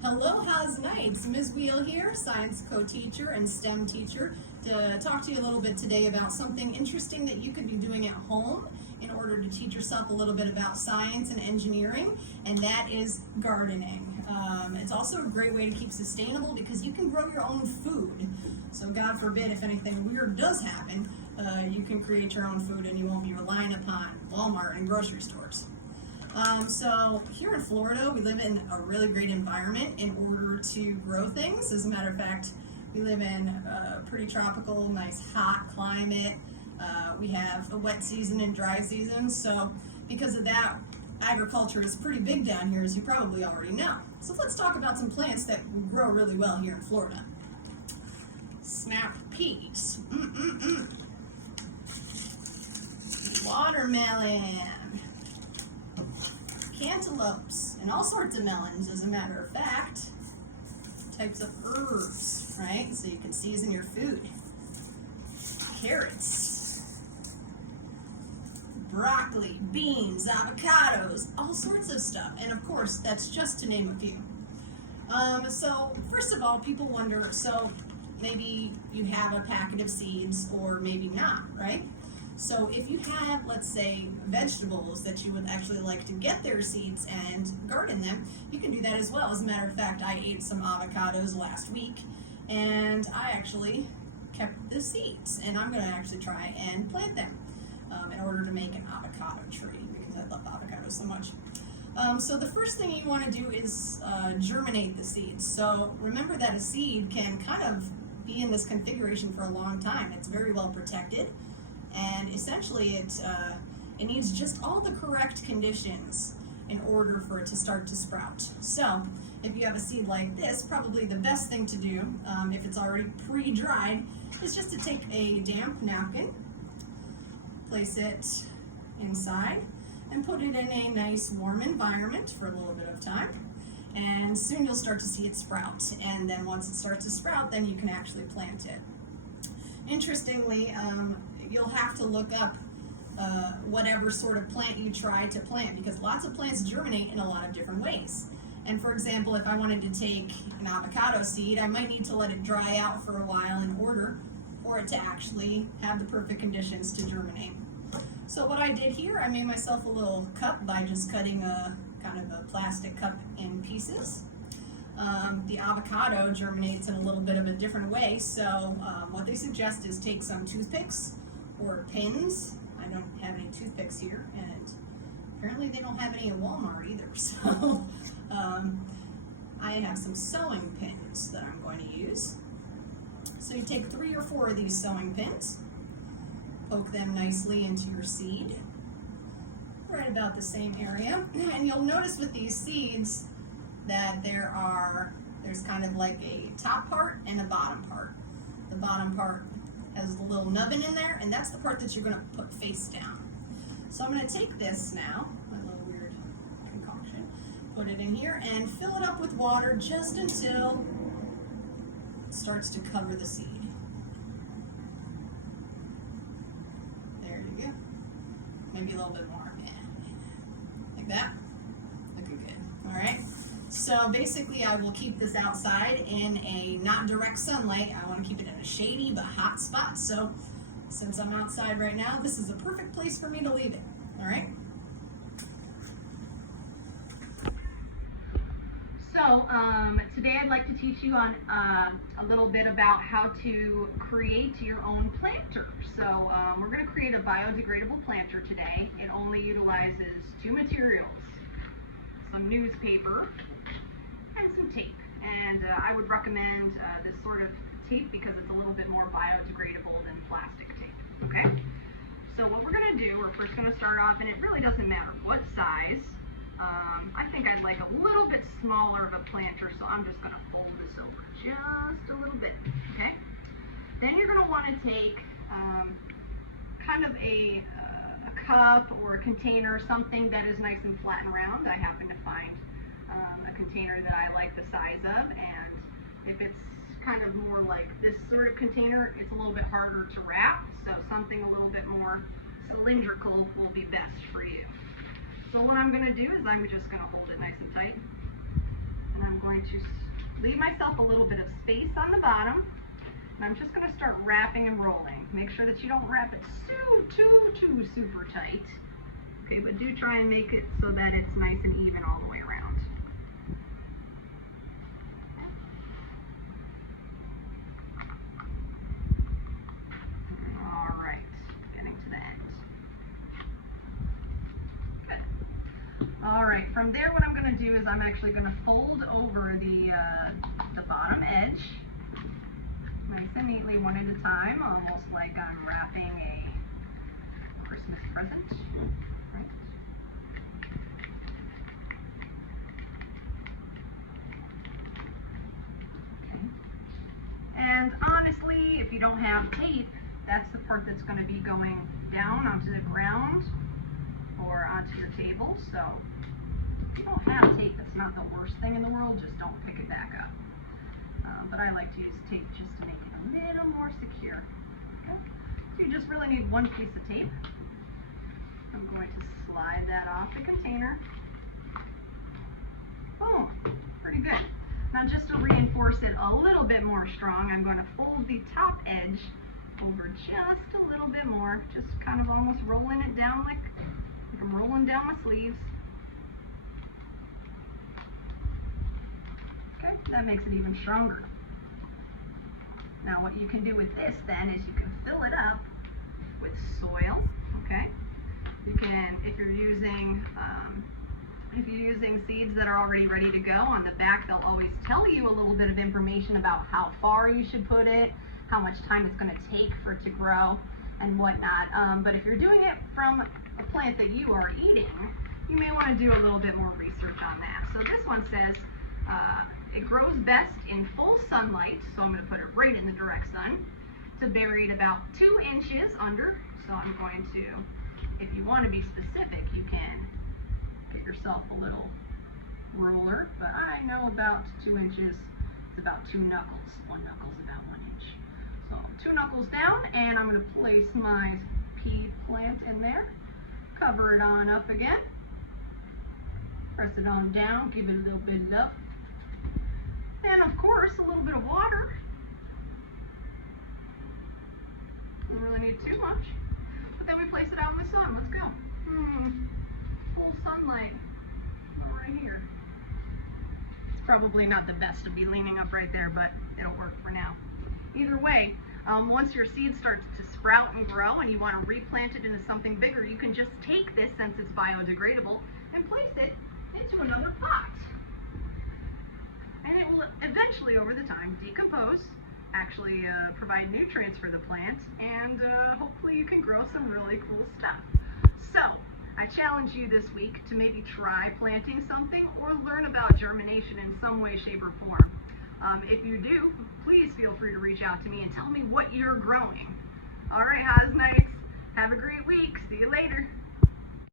Hello, how's nights? Ms. Wiehl here, science co-teacher and STEM teacher, to talk to you a little bit today about something interesting that you could be doing at home in order to teach yourself a little bit about science and engineering, and that is gardening. It's also a great way to keep sustainable because you can grow your own food. So God forbid if anything weird does happen, you can create your own food and you won't be relying upon Walmart and grocery stores. So here in Florida, we live in a really great environment in order to grow things. As a matter of fact, we live in a pretty tropical, nice hot climate. We have a wet season and dry season. So because of that, agriculture is pretty big down here, as you probably already know. So let's talk about some plants that grow really well here in Florida. Snap peas. Watermelon. Cantaloupes, and all sorts of melons, as a matter of fact. Types of herbs, right? So you can season your food. Carrots, broccoli, beans, avocados, all sorts of stuff. And of course, that's just to name a few. So first of all, people wonder, so maybe you have a packet of seeds or maybe not, right? So if you have, let's say, vegetables that you would actually like to get their seeds and garden them, you can do that as well. As a matter of fact, I ate some avocados last week, and I actually kept the seeds, and I'm going to actually try and plant them in order to make an avocado tree, because I love avocados so much. So the first thing you want to do is germinate the seeds. So remember that a seed can kind of be in this configuration for a long time. It's very well protected. And essentially it needs just all the correct conditions in order for it to start to sprout. So if you have a seed like this, probably the best thing to do, if it's already pre-dried, is just to take a damp napkin, place it inside, and put it in a nice warm environment for a little bit of time. And soon you'll start to see it sprout. And then once it starts to sprout, then you can actually plant it. Interestingly, you'll have to look up whatever sort of plant you try to plant, because lots of plants germinate in a lot of different ways. And for example, if I wanted to take an avocado seed, I might need to let it dry out for a while in order for it to actually have the perfect conditions to germinate. So what I did here, I made myself a little cup by just cutting a kind of a plastic cup in pieces. The avocado germinates in a little bit of a different way, so what they suggest is take some toothpicks or pins. I don't have any toothpicks here, and apparently they don't have any at Walmart either, so I have some sewing pins that I'm going to use. So you take 3 or 4 of these sewing pins, poke them nicely into your seed, right about the same area, and you'll notice with these seeds that there's kind of like a top part and a bottom part. The bottom part has a little nubbin in there, and that's the part that you're going to put face down. So I'm going to take this now, my little weird concoction, put it in here, and fill it up with water just until it starts to cover the seed. There you go. Maybe a little bit more. Like that. Looking good. All right. So basically I will keep this outside in a not direct sunlight. I want to keep it in a shady but hot spot. So since I'm outside right now, this is a perfect place for me to leave it. All right. So today I'd like to teach you on a little bit about how to create your own planter. So we're going to create a biodegradable planter today. It only utilizes 2 materials: some newspaper and some tape. And I would recommend this sort of tape because it's a little bit more biodegradable than plastic tape. Okay? So what we're going to do, we're first going to start off, and it really doesn't matter what size. I think I'd like a little bit smaller of a planter, so I'm just going to fold this over just a little bit. Okay? Then you're going to want to take kind of a cup or a container, something that is nice and flat and round. I happen to find a container that I like the size of, and if it's kind of more like this sort of container, it's a little bit harder to wrap, so something a little bit more cylindrical will be best for you. So what I'm going to do is I'm just going to hold it nice and tight, and I'm going going to leave myself a little bit of space on the bottom, and I'm just going to start wrapping and rolling. Make sure that you don't wrap it too super tight. Okay, but do try and make it so that it's nice and even all the way around. All right, getting to the end. Good. All right, from there what I'm going to do is I'm actually going to fold over the bottom edge, nice and neatly, one at a time, almost like I'm wrapping a Christmas present. Right? Okay. And honestly, if you don't have tape, that's the part that's going to be going down onto the ground or onto the table. So if you don't have tape, that's not the worst thing in the world. Just don't pick it back up. But I like to use tape just to make it a little more secure. Okay. So you just really need one piece of tape. I'm going to slide that off the container. Boom, pretty good. Now just to reinforce it a little bit more strong, I'm going to fold the top edge over just a little bit more, just kind of almost rolling it down like I'm rolling down my sleeves. Okay, that makes it even stronger. Now what you can do with this then is you can fill it up with soil, okay? You can, if you're using seeds that are already ready to go, on the back they'll always tell you a little bit of information about how far you should put it, how much time it's going to take for it to grow, and whatnot. But if you're doing it from a plant that you are eating, you may want to do a little bit more research on that. So this one says it grows best in full sunlight, so I'm going to put it right in the direct sun. It's buried about 2 inches under, so I'm going to, if you want to be specific, you can get yourself a little ruler, but I know about 2 inches, it's about 2 knuckles. 1 knuckle is about 1 inch. So 2 knuckles down, and I'm going to place my pea plant in there, cover it on up again, press it on down, give it a little bit of love, and of course a little bit of water. Don't really need too much, but then we place it out in the sun. Let's go. Full sunlight right here. It's probably not the best to be leaning up right there, but it'll work for now. Either way, once your seed starts to sprout and grow and you want to replant it into something bigger, you can just take this, since it's biodegradable, and place it into another pot. And it will eventually, over the time, decompose, actually provide nutrients for the plant, and hopefully you can grow some really cool stuff. So, I challenge you this week to maybe try planting something or learn about germination in some way, shape, or form. If you do, please feel free to reach out to me and tell me what you're growing. All right, Haas Knights, have a great week. See you later.